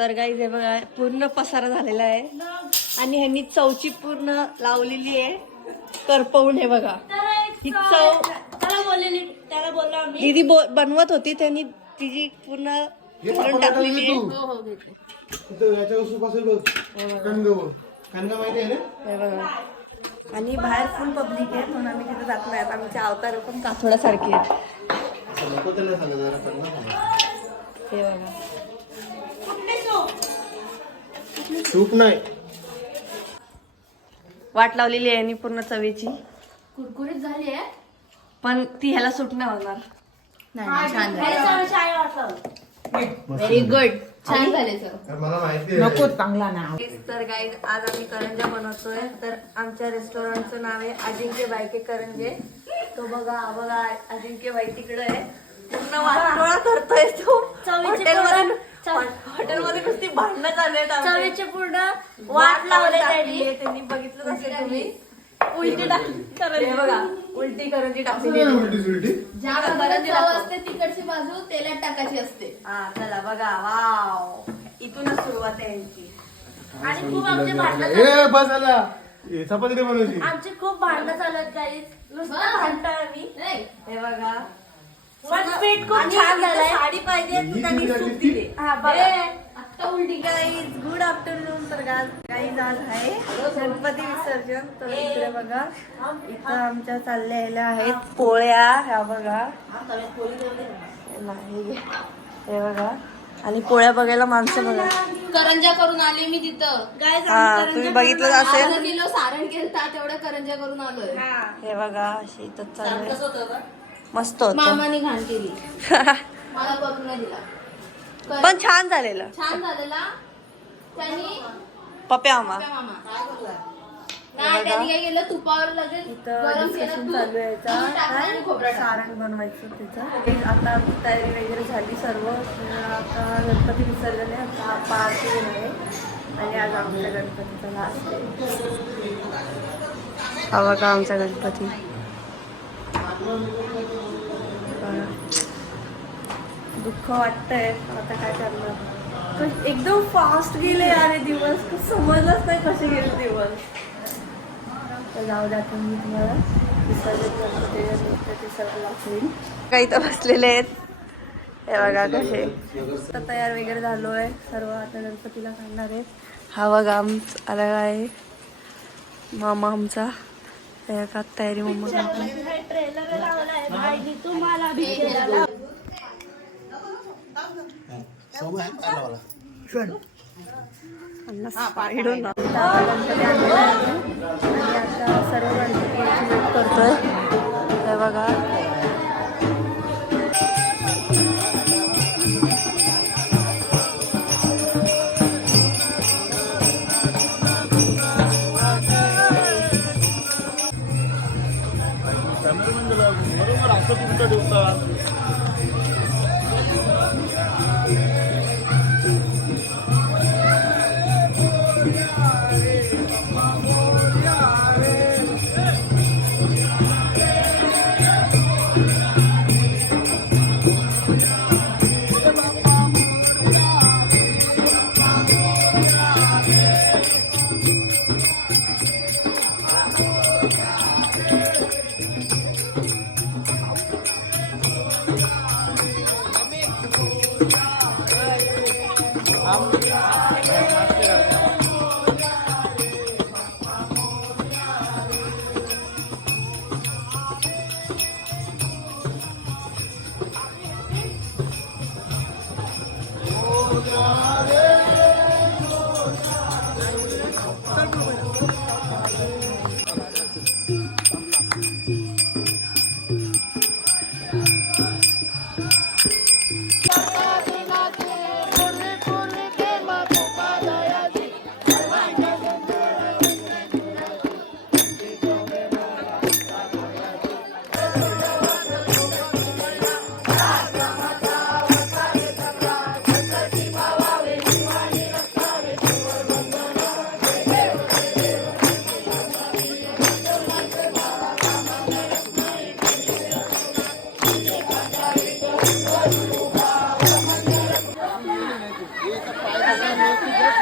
तर गाईज हे बघा पूर्ण पसारा झालेला आहे आणि ह्यांनी चवची पूर्ण लावलेली आहे करपवून. हे बघा ही चव त्याला बोलला दीदी बनवत होती, त्यांनी तिची पूर्ण घालून टाकलेली आहे. हे बघा आणि बाहेर फुल पब्लिक आहे म्हणून आम्ही तिथे जात नाही. आमचे अवतार पण काथोड्यासारखे आहेत. हे बघा सूप नाही वाट लावलेली आहे आणि पूर्ण चवीची कुरकुरीत झाली आहे पण ती ह्याला सूट नाही होणार. Very good. छान झाले सर. मला माहिती नको चांगला ना. तर गाईज आज आम्ही करंजा बनवतोय. तर आमच्या रेस्टॉरंटचं नाव आहे अजिंक्य बायके करंजे. तो बघा बघा अजिंक्य बाई तिकडे आहे. पूर्ण वाटोळा करतोय तो. हॉटेलमध्ये नुसती भांडणं चालू आहेत. चवीचे पूर्ण वाट लावले त्यांनी बघितलं असेल तुम्ही. उलटी टाकली बघा, उलटी करंजी टाकली. ज्या प्रकारे चव असते तिकडची बाजू तेलात टाकायची असते. हा चला बघा वाव इथूनच सुरुवात आहे यांची. आणि खूप आमचे भांडणं बस आला चपाती बनवायची. आमचे खूप भांडणं चालत काही नुसतं भांडतोय आम्ही. हे बघा पण पीठ खूप छान झालंय. साडी पाहिजे त्यांनी सूप दिले. हा बघा आता उलटी गाईज गुड आफ्टरनून. तर गाईज आज आहे गणपती विसर्जन. तर इकडे बघा इथं आमच्या चाललेल्या आहेत पोळ्या. ह्या बघा नाही हे बघा आणि पोळ्या बघायला माणसं बघा. करंजा करून आले मी तिथं. हा तुम्ही बघितलं असेल. अर्धा किलो सारण केलता तेवढ्या करंजा करून आलोय. हे बघा अशी इथं चालू मस्त होत मामाने घाण केली. मला करून नाही दिला. पण छान झालेलं. छान झालेला. त्यांनी पप्या मामा मामा नाही त्यांनी काय केलं तुपावर लगेच गरम केलं चालू आहे दूध टाकलं आणि खोबरं टाकलं. सारण बनवायचं त्याचं. आता तयारी वगैरे झाली सर्व. आता गणपती विसर्जन आहे. आता 5 जून आहे आणि आज आमच्या गणपतीचा लास्ट आहे. हा बघा आमचा गणपती. दुःख वाटतंय आता काय करणार. एकदम फास्ट गेले यार दिवस. समजलंच नाही कसे गेले दिवस. तर जाऊ द्या मी तुम्हाला विसर्जन गणपती सर्व दाखवेन. काही तर बसलेले आहेत. हे बघा कसे तर तयार वगैरे झालो आहे सर्व. आता गणपतीला काढणार आहेत. हा बघा आमचा आला आहे मामा आमचा. का तयारी मम्मा ट्रेलर लावलाय भाईजी तुम्हाला भी गणपती आणलेला आहे आणि आता सर्व गणपती वेट करतोय. हे बघा बरोबर असं तुमचा दिवसा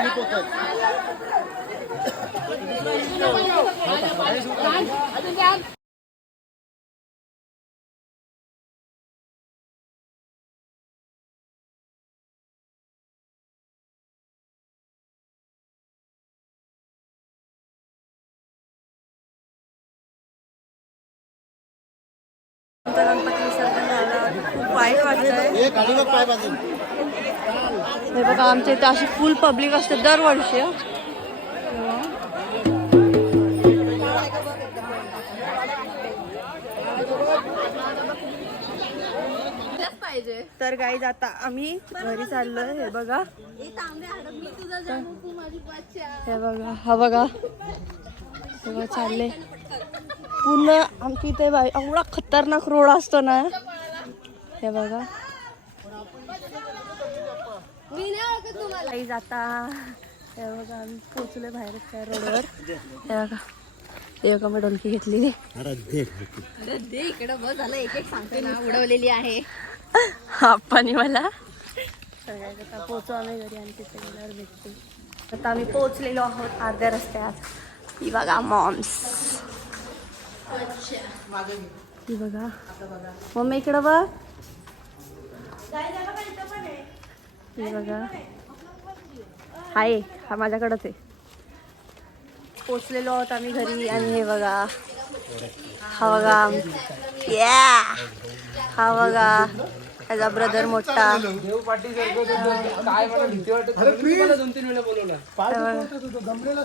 लॉलीपॉप आहे. गणपती विसर्जन झालं. खूप वाईट वाटतंय. हे गाडी बघ पाय बाजू. हे बघा आमच्या इथे अशी फुल पब्लिक असते दरवर्षी. पाहिजे तर गाईज आता आम्ही घरी चाललोय. हे बघा मी तुझा जाणू तू माझी बच्चा. हे बघा हा बघा सगळं चाललंय पूर्ण आमची इथे बाई एवढा खतरनाक रोड असतो ना. हे बघा मी नाही ओळखत तुम्हाला. काही जाता. हे बघा आम्ही पोचलोय बाहेरच काय रोडवर. हे बघा हे बघा मी डोलकी घेतलेली. अरे दे इकडे बस झालं एक एक सांगते ना उडवलेली आहे. आप्पानी मला सगळ्यात आता पोचू आम्ही घरी आणि तिथे गेल्यावर भेटते. आता आम्ही पोचलेलो आहोत अर्ध्या रस्त्यात. ही बघा मॉम्स. ही बघा मम्मी इकडं बघ. ही बघा हाय हा माझ्याकडंच आहे. पोचलेलो आहोत आम्ही घरी आणि हे बघा हा बघा या हा बघा त्याचा ब्रदर मोठा. काय मला भीती वाटत मला 2-3 वेळा बोलवलं. गमलेला